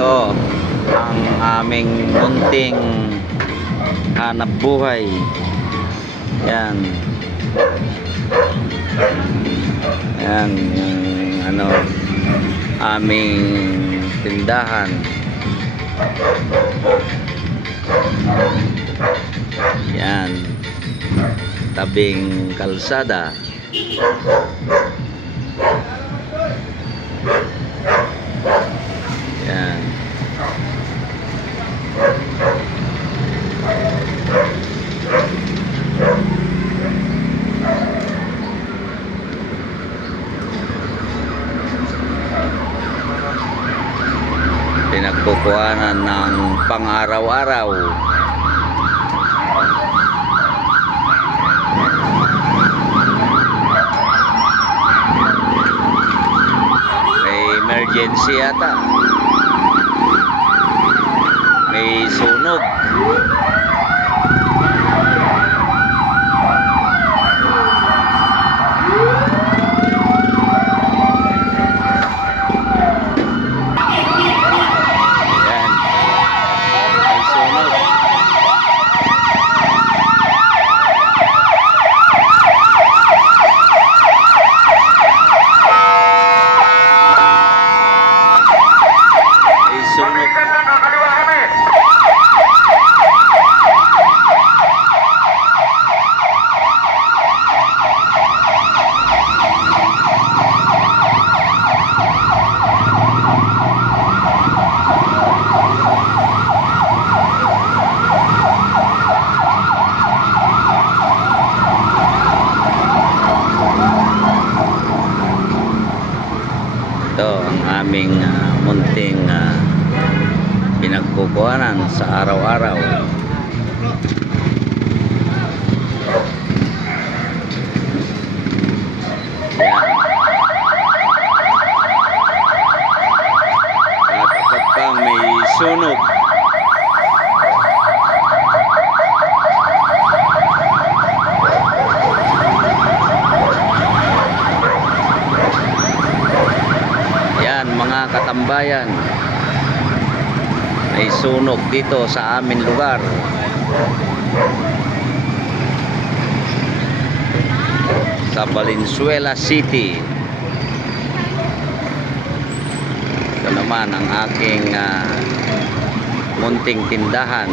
Ito ang aming munting hanap buhay. Yan. Yan yung aming tindahan. Yan. Tabing kalsada. Yan. Pinagkukuhanan ng pang-araw-araw. May emergency yata. May sunog. Ito ang aming munting pinagkukuhanan sa araw-araw. Yan. At tapat pang may sunog. Mga katambayan, may sunog dito sa aming lugar. Sa Valenzuela City. Ito naman ang aking munting tindahan.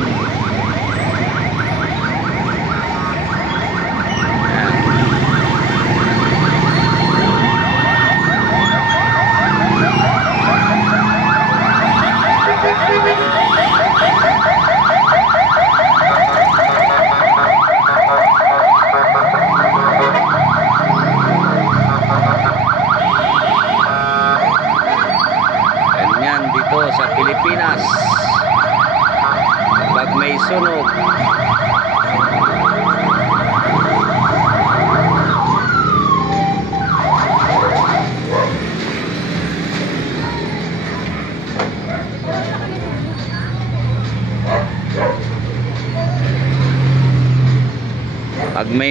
Dito sa Pilipinas, pag may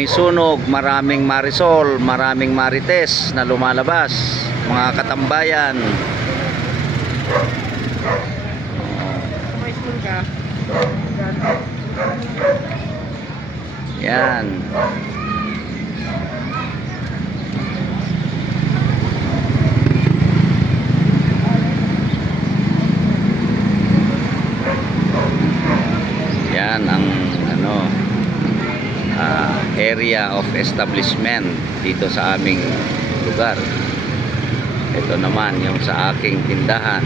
sunog, maraming marisol, maraming marites na lumalabas, mga katambayan. Yan. Yan ang area of establishment dito sa aming lugar. Ito naman yung sa aking tindahan.